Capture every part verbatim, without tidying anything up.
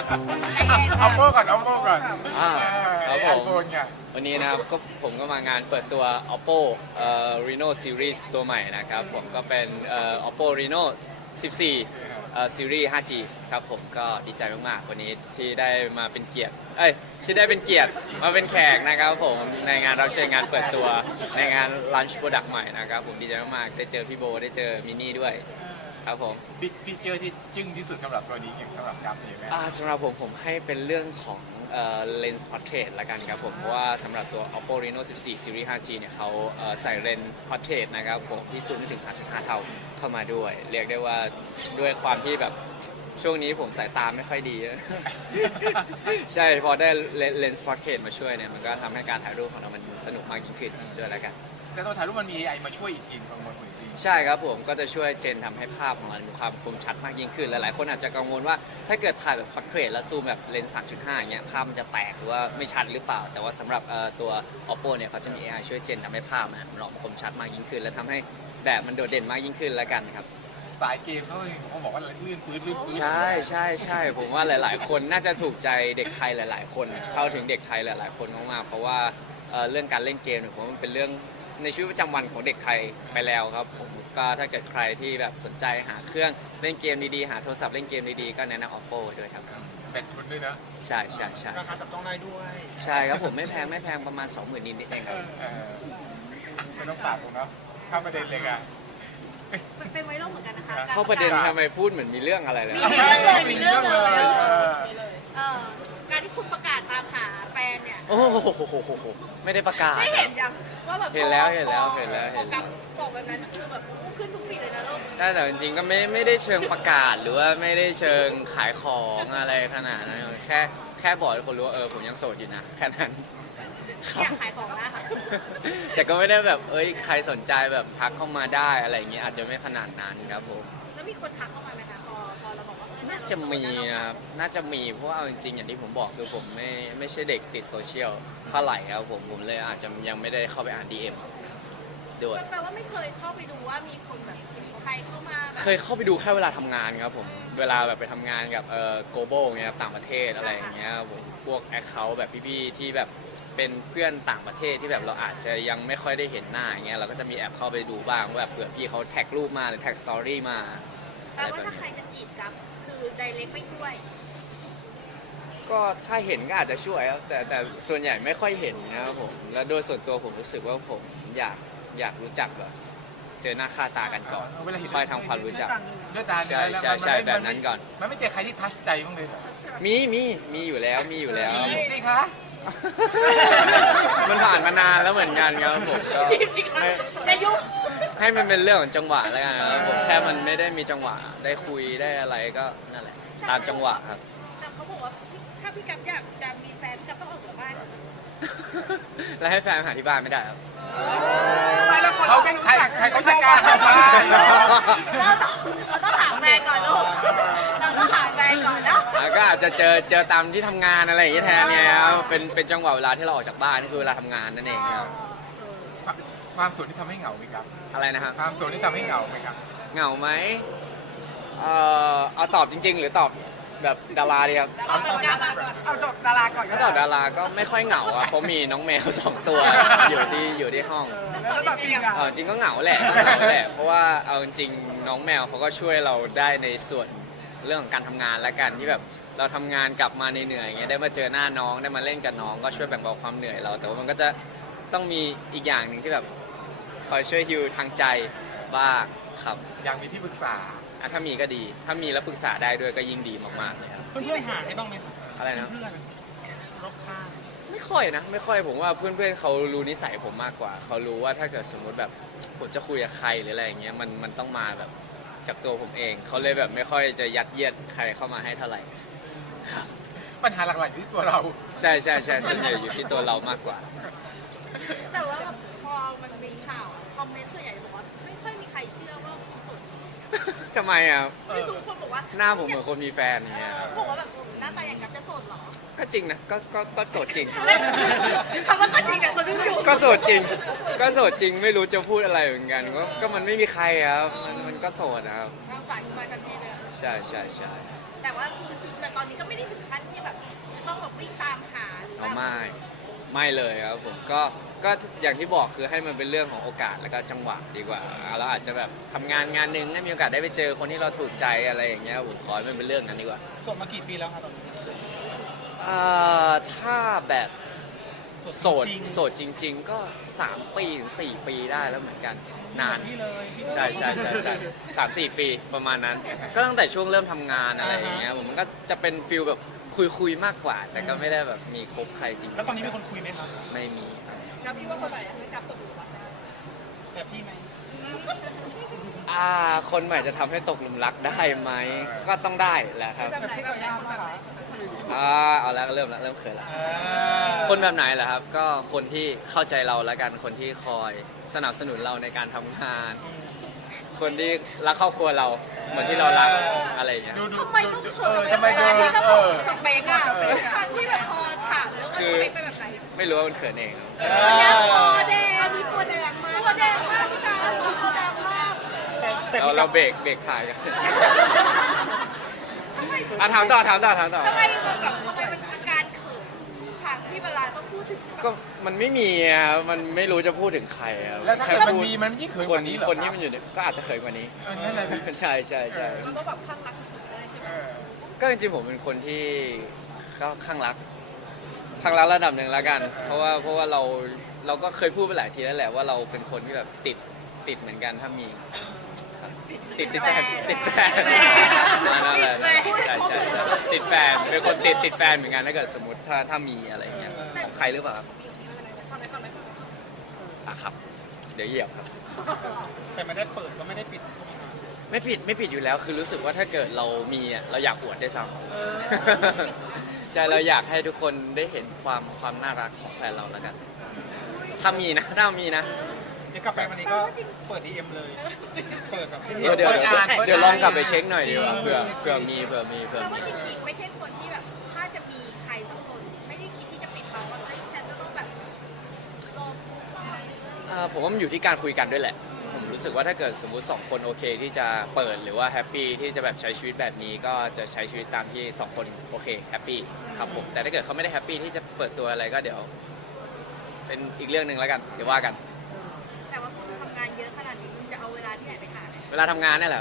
เอาโป้ก่อนเอาโป้ก่อนอ่าครับไอผมโฟนไงวันนี้นะครับก็ผมก็มางานเปิดตัว Oppo เอ่อ Reno Series ตัวใหม่นะครับผมก็เป็นเอ่อ Oppo Reno สิบสี่เอ่อ Series ไฟว์จี ครับผมก็ดีใจมากๆวันนี้ที่ได้มาเป็นเกียรติเอ้ยที่ได้เป็นเกียรติมาเป็นแขกนะครับผมในงานรับเชิญงานเปิดตัวในงาน Launch Product ใหม่นะครับผมดีใจมากๆได้เจอพี่โบได้เจอมินนี่ด้วยครับผมฟีเจอร์ที่จึ้งที่สุดสำหรับตัวนี้สำหรับกัมเองไหมอ่าสำหรับผมผมให้เป็นเรื่องของเลนส์พอร์เทรตละกันครับผมเพราะว่าสำหรับตัว Oppo Reno สิบสี่ Series ไฟว์จี เนี่ยเขาเอ่อใส่เลนส์พอร์เทรตนะครับผมที่ซูมได้ถึง สามจุดห้า เท่าเข้ามาด้วย เรียกได้ว่าด้วยความที่แบบช่วงนี้ผมสายตาไม่ค่อยดี ใช่พอได้เลนส์พอร์เทรตมาช่วยเนี่ยมันก็ทำให้การถ่ายรูปของเรามันสนุกมากยิ่งขึ้นด้วยละกันแต่ตัวถ่ายรูปมันมี เอ ไอ มาช่วยอีกทีประมวลผลอีกทีใช่ครับผมก็จะช่วยเจนทำให้ภาพของเรามีความคมชัดมากยิ่งขึ้นหลายๆคนอาจจะกังวลว่าถ้าเกิดถ่ายแบบพอร์เทรตแล้วซูมแบบเลนส์ สามจุดห้า อย่างเงี้ยภาพมันจะแตกหรือว่าไม่ชัดหรือเปล่า แต่ว่าสำหรับเอ่อตัว Oppo เนี่ยเขาจะมี เอ ไอ ช่วยเจนทำให้ภาพมันออกมาคมชัดมากยิ่งขึ้น และทำให้แบบมันโดดเด่นมากยิ่งขึ้นแล้วกันครับสายเกมเขาเขาบอกว่าลื่นปื้นลื่นปื้นใช่ใช่ใช่ผมว่าหลาย ๆ คนน่าจะถูกใจเด็กไทยหลาย ๆ คนเข้าถึงเด็กไทยหลาย ๆ คนมากๆเพราะว่าเอ่อเรื่องการเล่นเกมเนี่ยผมว่ามันเป็นเรื่องในชีวิตประจำวันของเด็กไทยไปแล้วครับผมก็ถ้าเกิดใครที่แบบสนใจหาเครื่องเล่นเกมดีๆหาโทรศัพท์เล่นเกมดีๆก็แนะนำ Oppo ด้วยครับแบตทุนด้วยนะใช่ใช่ใช่ราคาจับต้องได้ด้วยใช่ครับผมไม่แพงไม่แพงประมาณ สองหมื่น นิดๆเองครับเออไม่ต้องฝากผมเนาะข้ามประเด็นเลยอ่ะมันเป็นไวรัลเหมือนกันนะคะเข้าประเด็นทำไมพูดเหมือนมีเรื่องอะไรเลยมีเรื่องเลยมีเรื่องเลยเออเออการที่คุณประกาศตามหาแฟนเนี่ยโอ้โหไม่ได้ประกาศไม่เห็นยังว่าแบบเห็นแล้วพอเห็นแล้วพอเห็นแล้วเห็นแล้วพอกับบอกแบบนั้นคือแบบขึ้นทุกฟีดเลยนะลูกได้แต่จริงๆก็ไม่ไม่ได้เชิงประกาศหรือว่าไม่ได้เชิงขายของอะไรขนาดนั้นแค่แค่บอกให้คนรู้ว่าเออผมยังโสดอยู่นะแค่นั้นคอรับยากขายของแล้วค่ะแต่ก็ไม่ได้แบบเอ้ยใครสนใจแบบทักเข้ามาได้อะไรอย่างเงี้ยอาจจะไม่ขนาดนั้นครับผมแล้วมีคนทักเข้ามาไหมคะพอพอเราบอกว่าเออเยน่าจะมีนะครับน่าจะมีเพราะว่าเอาจริงๆอย่างที่ผมบอกคือผมไม่ไม่ใช่เด็กติดโซเชียลเท่าไหร่ครับผมผมเลยอาจจะยังไม่ได้เข้าไปอ่าน ดี เอ็ม ด้วยแปลว่าไม่เคยเข้าไปดูว่ามีคนแบบมีใครเข้ามาแบบเคยเข้าไปดูแค่เวลาทำงานครับผมเวลาแบบไปทำงานกับเอ่อ global เงี้ยครับต่างประเทศอะไรอย่างเงี้ยครับผมพวก account แบบพี่ๆที่แบบเป็นเพื่อนต่างประเทศที่แบบเราอาจจะยังไม่ค่อยได้เห็นหน้าอย่างเงี้ยเราก็จะมีแอปเข้าไปดูบ้างว่าแบบเผื่อพี่เขาแท็กรูปมาหรือแท็กสตอรี่มาแปลว่าถ้าใครจะจีบกับคือไดเรกไม่ช่วยก็ถ้าเห็นก็อาจจะช่วยครับแต่แต่ส่วนใหญ่ไม่ค่อยเห็นนะครับผมแล้วโดยส่วนตัวผมรู้สึกว่าผมอยากอยากรู้จักแบบเจอหน้าค่าตากันก่อนเวลาเห็นค่อยทำความรู้จักด้วยตาใช่ใช่ใช่แบบนั้นก่อนมันไม่เจอใครที่ทัชใจบ้างเลยเหรอมีมีมีอยู่แล้วมีอยู่แล้วจีบสิคะมันผ่านมานานแล้วเหมือนกันครับผมก็ให้จะยุให้มันเป็นเรื่องของจังหวะแล้วกันครับผมแค่มันไม่ได้มีจังหวะได้คุยได้อะไรก็นั่นแหละตามจังหวะครับแต่เขาบอกว่าถ้าพี่กั๊บอยากจะมีแฟนพี่กั๊บต้องออกจากบ้านแล้วให้แฟนมาหาที่บ้านไม่ได้ครับเขาใครใครเขาจะกล้าเข้าบ้านเราต้องเราต้องหาแฟนก่อนลูกเราต้องหาแฟนก่อนเนาะแล้วก็อาจจะเจอเจอตามที่ทำงานอะไรอย่างงี้แทนเนี่ยครับเป็นเป็นจังหวะเวลาที่เราออกจากบ้านนี่คือเวลาทำงานนั่นเองครับความสวยที่ทำให้เหงาไหมครับอะไรนะครับความสวยที่ทำให้เหงาไหมครับเหงาไหมเอ่อเอาตอบจริง ๆ หรือตอบแบบดาราดีครับเราต้องการมาเอาจบดาราก่อนก็ถ้าตได้อบดาราก็ไม่ค่อยเหงาอ่ะเพราะมีน้องแมวสองตัวอยู่ที่อยู่ที่ห้องแล้วก็ตอบจริงอ่ะเออจริงก็เหงาแหละก็เหงาแหละ เพราะว่าเอาจริงๆน้องแมวเขาก็ช่วยเราได้ในส่วนเรื่องของการทำงานและกันที่แบบเราทำงานกลับมาเหนื่อยๆอย่างเงี้ยได้มาเจอหน้าน้องได้มาเล่นกับน้องก็ช่วยแบ่งเบาความเหนื่อยเรา แต่ว่ามันก็จะต้องมีอีกอย่างหนึ่งที่แบบคอยช่วยฮิวทางใจบ้างครับอยากมีที่ปรึกษาอ่ะถ้ามีก็ดี ถ้ามีแล้วปรึกษาได้ด้วยก็ยิ่งดีมากๆเลยครับเพื่อนๆหาให้บ้างไหมอะไรนะเพื่อนรอบข้างไม่ค่อยนะไม่ค่อยผมว่าเพื่อนๆเขารู้นิสัยผมมากกว่าเขารู้ว่าถ้าเกิดสมมุติแบบผมจะคุยกับใครหรืออะไรอย่างเงี้ยมันมันต้องมาแบบจากตัวผมเองเขาเลยแบบไม่ค่อยจะยัดเยียดใครเข้ามาให้เท่าไหร่ครับปัญหาหลักๆอยู่ที่ตัวเราใช่ใช่ใช่ส่วนใหญ่อยู่ที่ตัวเรามากกว่าแต่ว่าพอมันมีข่าวอะคอมเมนต์ส่วนใหญ่บอกว่าไม่ค่อยมีใครเชื่อว่าคุณโสดจริงทำไมอ่ะๆไม่ทุกคนบอกว่าหน้าผมเหมือนคนมีแฟนอย่างเอเงี้ยอบอกว่าแบบหน้าตาอย่างกับจะโสดเหรอก็จริงนะก็ก็ก็โสดจริงคำว่าก็จริงแต่คนต้องอยู่ก็โสดจริง ก็โสดจริงไม่รู้จะพูดอะไรเหมือนกันก็ก็มันไม่มีใครครับมันมันก็โสดนะครับเราสายมาทันทีเลยใช่ใช่ใช่แต่ว่าคือแต่ตอนนี้ก็ไม่ได้ถึงขั้นที่แบบต้องแบบวิ่งตามหาหรือเอาแบบไม่ไม่เลยครับผมก็ก็อย่างที่บอกคือให้มันเป็นเรื่องของโอกาสแล้วก็จังหวะดีกว่าเราอาจจะแบบทำงานงานหนึ่งให้มีโอกาสได้ไปเจอคนที่เราถูกใจอะไรอย่างเงี้ยผมขอให้มันเป็นเรื่องนั้นดีกว่าโสดมากี่ปีแล้วครับตอนนี้อ่าถ้าแบบโสดจริงๆโสดจริง ๆ ก็สามปีถึงสี่ปีได้แล้วเหมือนกันนานพี่เลยพี่ใช่ใช่ใช่ใช่สามสี่ปีประมาณนั้น ก็ตั้งแต่ช่วงเริ่มทำงานอะไรอย่างเงี้ยผมมันก็จะเป็นฟิลแบบคุยคุยๆมากกว่า แต่ก็ไม่ได้แบบมีคบใครจริงแล้วตอนนี้มีคนคุยไหมครับไม่มีครับกับพี่ว่าคนไหนไม่กับตกหลุมรักได้แบบพี่ไหมอ่าคนใหม่จะทำให้ตกหลุมรักได้ไหมก็ต้องได้แหละครับแบบไหนแบบไหนแบบไหนอ่าเอาแล้วเริ่มแล้วเริ่มเขินแล้วเออคนแบบไหนเหรอครับ ก็คนที่เข้าใจเราแล้วกันคนที่คอยสนับสนุนเราในการทำงาน คนที่รักครอบครัวเราเหมือนที่เรารักอะไรอย่างเงี้ยดูดูทำไมต้องเอเขิอน ทำไมเวดูลาที่ต้องเอบอกอสเปกอะทุกครั้งที่แบบพอถามแล้วว่าสเปกเป็นแบบไหนไม่รู้ว่ามันเขินเองครับตัวแดงตัวแดงตัวแดงมากตัวแดงมากพี่ตาตัวแดงมากแต่แต่เราพี่เรากับเบรกเบรกถ่ายกันอ่ะถามต่อถามต่อถามต่อทำไมมันแบบทำไมมันอาการเขินฉากที่เวลาต้องพูดถึงก็มันไม่มีอะครับมันไม่รู้จะพูดถึงใครครับแล้วถ้าแค่เกิดมันพูดมีมันยิ่งเขินคกนว่านี้เหรอคนที่มันอยู่เนี่ยก็อาจจะเขินกว่านี้เออนั่นแหละดิใช่ใช่ใช่มันต้องแบบข้างรักสุดๆได้ใช่ไหมเออก็จริงๆผมเป็นคนที่ก็ข้างรักข้างรักระดับหนึ่งแล้วกัน เพราะว่าเพราะว่าเราเราก็เคยพูดไปหลายทีแล้วแหละว่าเราเป็นคนที่แบบติดติดเหมือนกันถ้ามีครับติดติดติดแฟนติดแฟนนั่นแหละใช่ใช่ใช่ติดแฟนเป็นคนติดติดแฟนเหมือนกันถ้าเกิดสมมติถ้าถ้ามีอะไรอย่างเงี้ยของใครหรือเปล่าครับอ่ะครับ เดี๋ยวเหยียบครับแต่ไม่ได้เปิดก็ไม่ได้ปิดไม่ผิดไม่ผิดอยู่แล้วคือรู้สึกว่าถ้าเกิดเรามีอ่ะเราอยากอวดได้วยซ้ำใช่เราอยากให้ทุกคนได้เห็นความความน่ารักของแฟนเราแล้วกัน ถ้ามีนะถ้ามีนะเดี๋ยวกลับไปวันนี้ก็เปิด ดี เอ็ม เลย เปิดแบบเดี๋ยวเดี๋ยวเดี๋ยวเดี๋ยวลองกลับไปเช็คหน่อยดีกว่าเผื่อเผื่อมีเผื่อมีเผื่อแปลมีว่าจริงๆไม่ใช่คนที่แบบถ้าจะมีใครสักคนไม่ได้คิดที่จะปิดบังว่าเฮ้ยฉันจะต้องแบบรอคู่ก่อนหรืออ่าผมว่ามันอยู่ที่การคุยกันด้วยแหละ ผมรู้สึกว่าถ้าเกิดสมมุติสองคนโอเคที่จะเปิดหรือว่าแฮปปี้ที่จะแบบใช้ชีวิตแบบนี้ก็จะใช้ชีวิตตามที่สองคนโอเคแฮปปี้ครับผมแต่ถ้าเกิดเขาไม่ได้แฮปปี้ที่จะเปิดตัวอะไรก็เดี๋ยว เป็นอีกเรื่องหนึ่งแล้วกันเดี๋ยวว่ากันแต่ว่าทำงานเยอะขนาดนี้คุณจะเอาเวลาที่ไหนไปหาเนี่ยเวลาทำงานนี่แหละ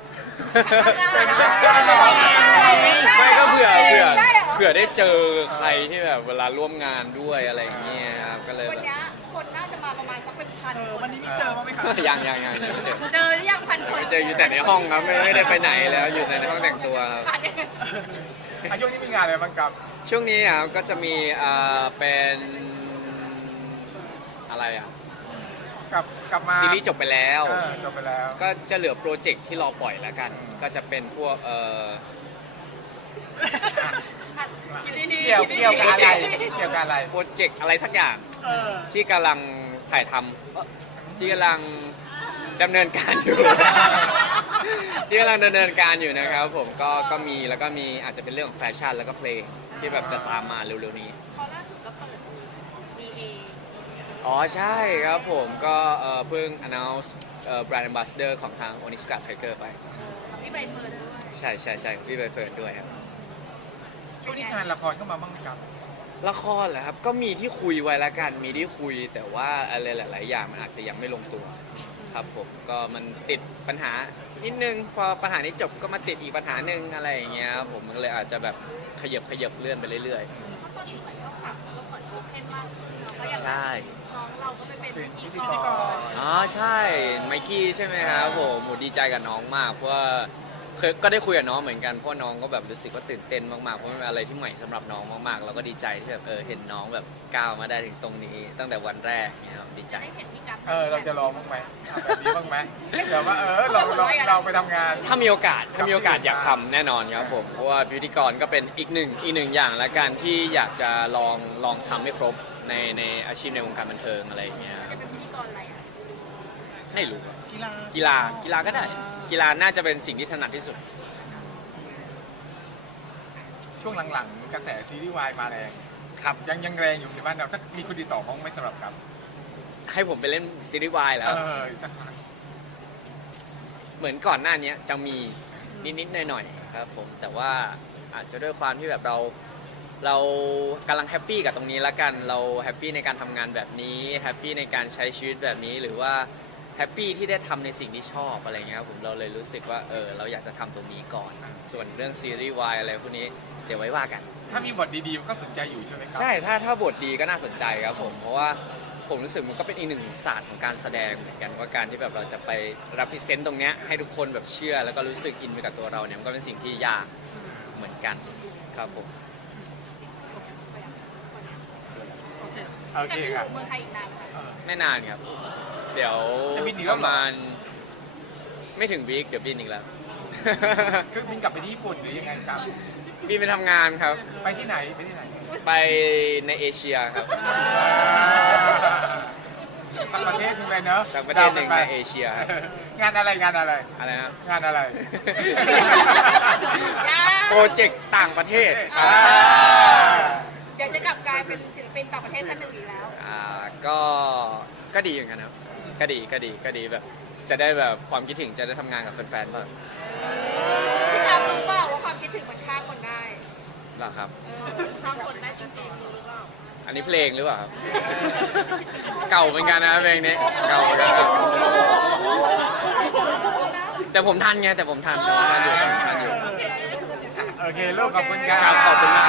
ไม่ไม่ก็เผื่อเผื่อเผื่อได้เจอใครที่แบบเวลาร่วมงานด้วยอะไรอย่างเงี้ยครับก็เลยวันแบบนี้คนน่าจะมาประมาณสักเป็นพันวันนี้มีเจอบ้างไหมครับยังยังยังยังไม่เจอเจอหรือยังพันคนไม่เจออยู่แต่ในห้องครับไม่ไม่ได้ไปไหนแล้วอยู่แต่ในห้องแต่งตัวครับอ่ะช่วงนี้มีงานอะไรบ้างครับช่วงนี้อ่ะก็จะมีอ่าเป็นอะไรอ่ะกลับกลับมาซีรีส์จบไปแล้วเออจบไปแล้วก็จะเหลือโปรเจกต์ที่รอปล่อยแล้วกัน ก็จะเป็นพวกเอ่อเกี่ยวเกี่ยวกับอะไรเกี่ยวกับอะไรโปรเจกต์อะไรสักอย่างเออที่กำลังถ่ายทำเอ่อที่กำลังดำเนินการอยู่ ที่กำลังดำเนินการอยู่นะครับผมก็ก็มีแล้วก็มีอาจจะเป็นเรื่องของแฟชั่นแล้วก็เพลงที่แบบจะตามมาเร็วๆนี้พอล่าสุดก็เปิด บี เออ๋อใช่ครับผมก็เอ่อเพิ่ง announce เอ่อ brand ambassador ของทาง Oniska Tiger ไปพี่ใบเฟิร์นด้วยใช่ใช่ใช่พี่ใบเฟิร์นด้วยครับช่วงนี้งานละครเข้ามาบ้างไหมครับละครเหรอครับก็มีที่คุยไว้แล้วกันมีที่คุยแต่ว่าอะไรหลาย ๆ อย่างมันอาจจะยังไม่ลงตัวครับผมก็มันติดปัญหานิดนึงพอปัญหานี้จบก็มาติดอีกปัญหาหนึ่งอะไรอย่างเงี้ยครับผมมันก็เลยอาจจะแบบขยับขยับเลื่อนไปเรื่อยเพราะตอนนี้เหมือนช่องสามเขาก็เปิดโอเพนมากสุดเนาะเพราะอย่างๆ ใช่น้องเราก็ไปเป็นพิธีพิธีกกรรอ๋อใช่ไมกี้ใช่ไหมครับผมหมูดีใจกับน้องมากเพราะว่าเคยก็ได้คุยกับน้องเหมือนกันเพราะน้องก็แบบรู้สึกว่าตื่นเต้นมากๆเพราะมันเป็นอะไรที่ใหม่สำหรับน้องมากๆเราก็ดีใจที่แบบเออเห็นน้องแบบก้าวมาได้ถึงตรงนี้ ตั้งแต่วันแรกเนี่ยครับดีใจจะได้เห็นพี่กัฟเออเราจะลองบ้างไหมเอาแบบนี้บ้างไหมเดี๋ยวว่าเออเราเราเราไปทำงานถ้ามีโอกาสถ้ามีโอกาสอยากทำแน่นอนครับผมเพราะว่าพิธีกรก็เป็นอีกหนึ่งอีกหนึ่งอย่างและการที่อยากจะลองลองทำให้ครบในในอาชีพในวงการบันเทิงอะไรอย่างเงี้ยจะเป็นพิธีกรอะไรอ่ะไม่รู้กีฬากีฬากีฬาก็ได้ กีฬาน่าจะเป็นสิ่งที่ถนัดที่สุดช่วงหลังๆกระแสซีรีส์วายมาแรงครับยังยังแรงอยู่ในบ้านเราถ้ามีคนติดต่อบ้างไหมสำหรับครับให้ผมไปเล่นซีรีส์วายแล้เอวอสักครั้งเหมือนก่อนหน้านี้จะมีนิดๆหน่อยๆครับผมแต่ว่าอาจจะด้วยความที่แบบเราเรากำลังแฮปปี้กับตรงนี้ละกันเราแฮปปี้ในการทำงานแบบนี้แฮปปี้ในการใช้ชีวิตแบบนี้หรือว่าแฮปปี้ที่ได้ทำในสิ่งที่ชอบอะไรเงี้ยครับผมเราเลยรู้สึกว่าเออเราอยากจะทำตรงนี้ก่อน ส่วนเรื่องซีรีส์วายอะไรพวกนี้เดี๋ยวไว้ว่ากันถ้ามีบทดีๆก็สนใจอยู่ใช่ไหมครัใช่ถ้าถ้าบทดีก็น่าสนใจครับผมเพราะว่าผมรู้สึกมันก็เป็นอีกหนึ่งศาสตร์ของการแสดงเหมือนกันว่าการที่แบบเราจะไปรับพิเศษตรงเนี้ยให้ทุกคนแบบเชื่อแล้วก็รู้สึกอินไปกับตัวเราเนี่ยมันก็เป็นสิ่งที่ยากเหมือนกันครับผมโอจะเคอยู่ครับเมืองไทยอีกนานไหมไม่นานครับ เดี๋ยวจะบินอีกปแล้วระเหรอมาณไม่ถึงวีคเดี๋ยวบินอีกแล้วคือบินกลับไปที่ญี่ปุ่นหรือยังไงครับบินไปทำงานครับไปที่ไหนไปที่ไหนไปในเอเชียครับสักประเทศหนึงเลยเนอะจากประเทศหนึ่งในเอเชียครับงานอะไรงานอะไรอะไรนะงานอะไรโปรเจกต์ต่างประเทศอ่าเดี๋ยวจะกลับกลายเป็นศิลปินต่างประเทศท่านหนึ่งอีกแล้วอ่าก็ก็ดีเหมือนกันครับก็ดีก็ดีก็ดีแบบ จะได้แบบความคิดถึงจะได้ทำงานกับแฟนๆบ้างพี่ตามรู้เปล่าว่าความคิดถึงมันฆ่าคนได้เหรอครับฆ่าคนได้จริงๆรู้เปล่าอันนี้เพลงหรือเปล่าครับ เก่าเหมือนกันนะเพลงนี้เก่าเหมือนกันครับแต่ผมทันไงแต่ผมทันผมทันอยู่ผมทันอยู่โอเคลูกขอบคุณครัครับบขอบคุณมาก